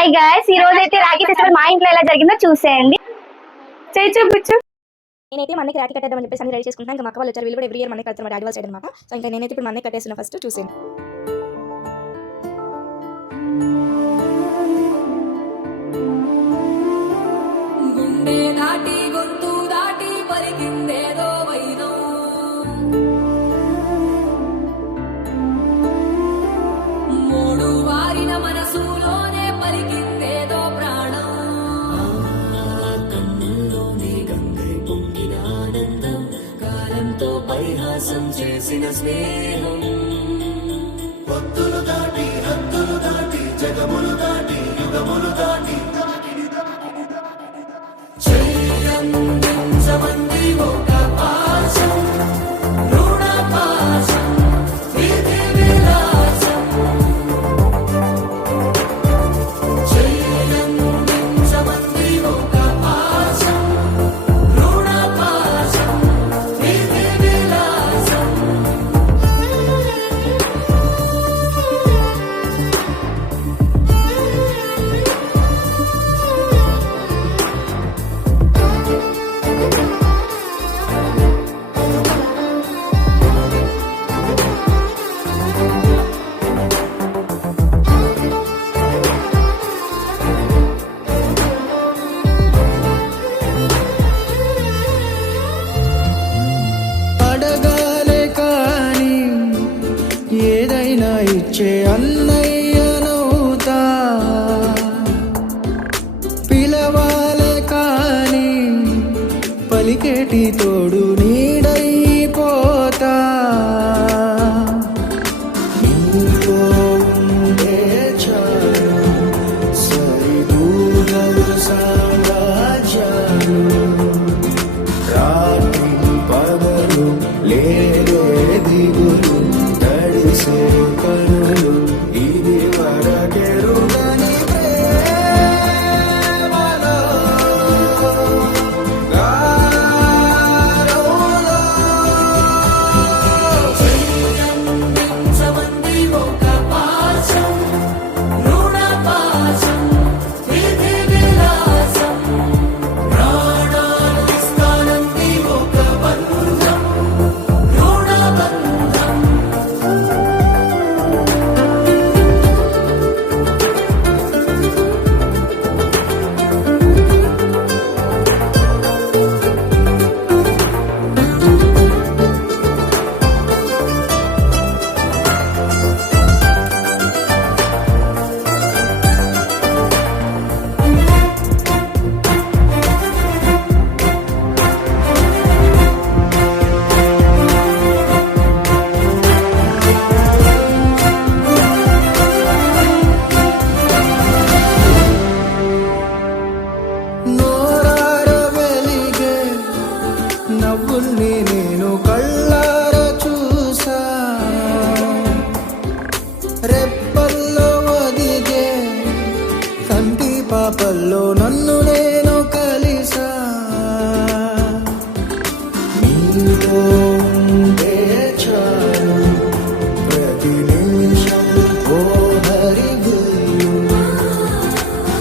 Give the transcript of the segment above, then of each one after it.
Hi guys, ఈ రోజు అయితే రాఖీ ఫెస్టివల్ మా ఇంట్లో ఎలా జరిగిందో చూసేయండి. చేయి చూపించు. నేనైతే మన్నకి రాఖీ కట్టేద్దామని చెప్పేసి అన్ని రెడీ చేసుకుంటున్నాను. ఇంకా మా అక్క వాళ్ళు వచ్చారు. వీళ్ళు కూడా ఎవ్రీ ఇయర్ మన్నకి కడతారు, డాడీ వాళ్ళ సైడ్ అనమాట. సో ఇంకా నేనైతే ఇప్పుడు మన్నకి కట్టేస్తున్నా. ఫస్ట్ చూసేయండి. గుండె దాటి గొంతు దాటి పలికిందేదో వైనం, మూడు వారిన మనసులోనే పలికిందేదో ప్రాణం, కన్నుల్లోనే గంగై పొంగిన ఆనందం, కాలంతో పరిహాసం చేసిన స్నేహం, భక్తులు దాటి హద్దులు దాటి జగములు దాటి యుగములు దాటి చెయ్యందించమంది ఒక పాశం, రుణ పాశం, విధి విలాసం, చెయ్యందించమంది ఒక పాశం, రుణ పాశం, విధి విలాసం. ఏదైనా ఇచ్చే అన్నయ్యనవుతా, పిలవాలే కానీ పలికేటి తోడు నీడైపోతా, నీతో ఉండే చాలు సరిదూరవు సామ్రాజ్యాలు, రాత్రి పగలు లేరే దిగులు కనులు ఇది వరకెరుగని ప్రేమలో గారోలో చెయ్యందించమంది ఒక పాశం, రుణ పాశం, విధి విలాసం, ప్రాణాలు ఇస్తానంది ఒక బంధం, రుణ బంధం. నవ్వుల్ని నేను కళ్ళార చూసా, రెప్పల్లో ఒదిగే కంటి పాపల్లో నన్ను నేను కలిసా, నీతో ఉండే చాలు ప్రతి నిమిషం ఓ హరిగులు,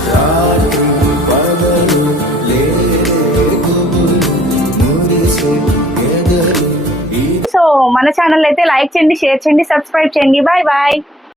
రాత్రి పగలు లేరే గుబులు మురిసే ఎదరు. సో మన ఛానల్ అయితే లైక్ చేయండి, షేర్ చేయండి, సబ్స్క్రైబ్ చేయండి. Bye bye.